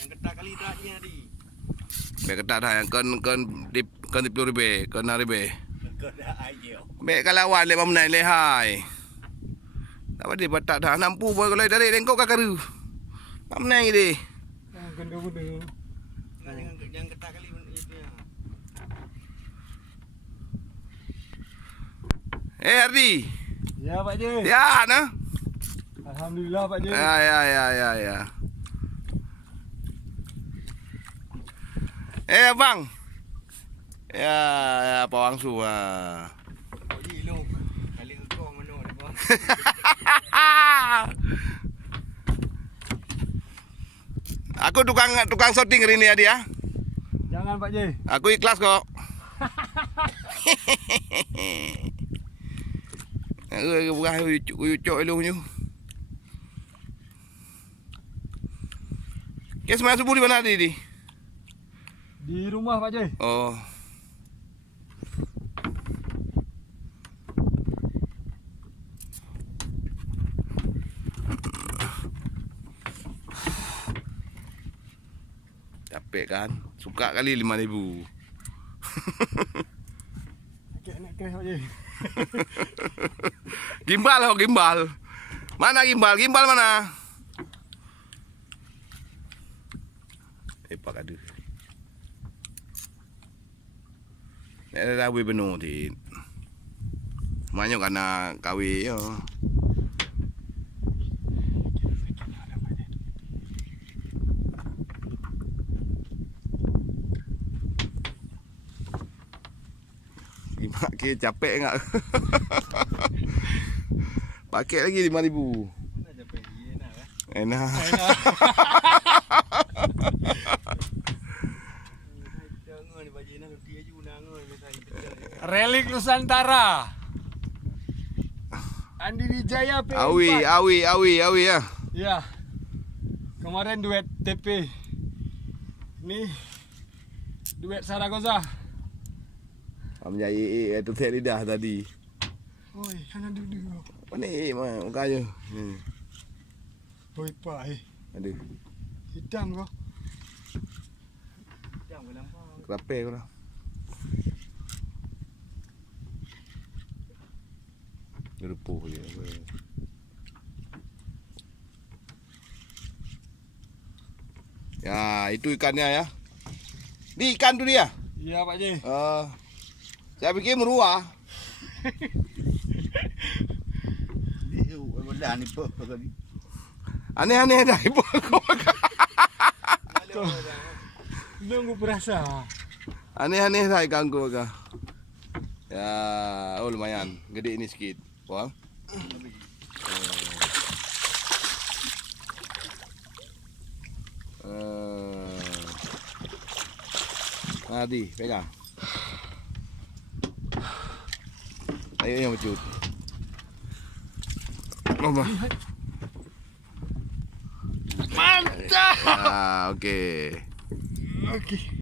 Yang ketat kali terakhir tadi. Bek ketat dah yang kan 10 lebih, kan 6 lebih. Kau dah ayo. Bek kawan le mamnai le hai. Tak ada batak dah nampu boy kalau dari lengkok kakaru. Mamnai dia. Benda-benda. Yang ketat kali itu ya. Ardi. Ya Pak Ji. Ya nah. Alhamdulillah Pak Ji. Ya. Abang. Ya Pak Wangsu ah. Oh lu. Kali kau mana ni bang? Aku tukang shooting hari ni ya. Jangan Pak Ji. Aku ikhlas kok. Aku bukan ucok eluhnya. Kes masuk subuh di mana tadi? Di rumah Pak Ji. Oh. Capek kan? Suka kali 5,000. Nak crash Pak Ji. Gimbal. Mana gimbal? Gimbal mana? Pak ada. Nek dah wei penuh ti. Semuanya kena kawi yo. Gimak ke capek enggak? Pakai lagi 5,000. Mana capek dia enak kan? Enak. Jangan ni baju nak dia ju nangon mesai. Relik Nusantara. Andi Wijaya P4. Awi ya. Ya. Kemarin duet TP. Ni duet Saragoza. Amjai itu teh lidah tadi. Oi, kan ada dua. Mana mah mukanya. Oi, Pak. Ada. Hitam kau. Jangan berlampau. Kerape kau lah. Gerupuh je. Ya, itu ikannya ya. Di ikan tu dia. Iya, Pak Ji. Saya fikir meruah. Dia benda ni apa kali. Aneh-aneh dah ibu kau. Nunggu perasa. Aneh-aneh dah ikan kau kah. Ya, oh lumayan. Gede ini sikit. Wah. Adi, pegang. Ayo yang becut. Mama. Mantap. Okey. Okey.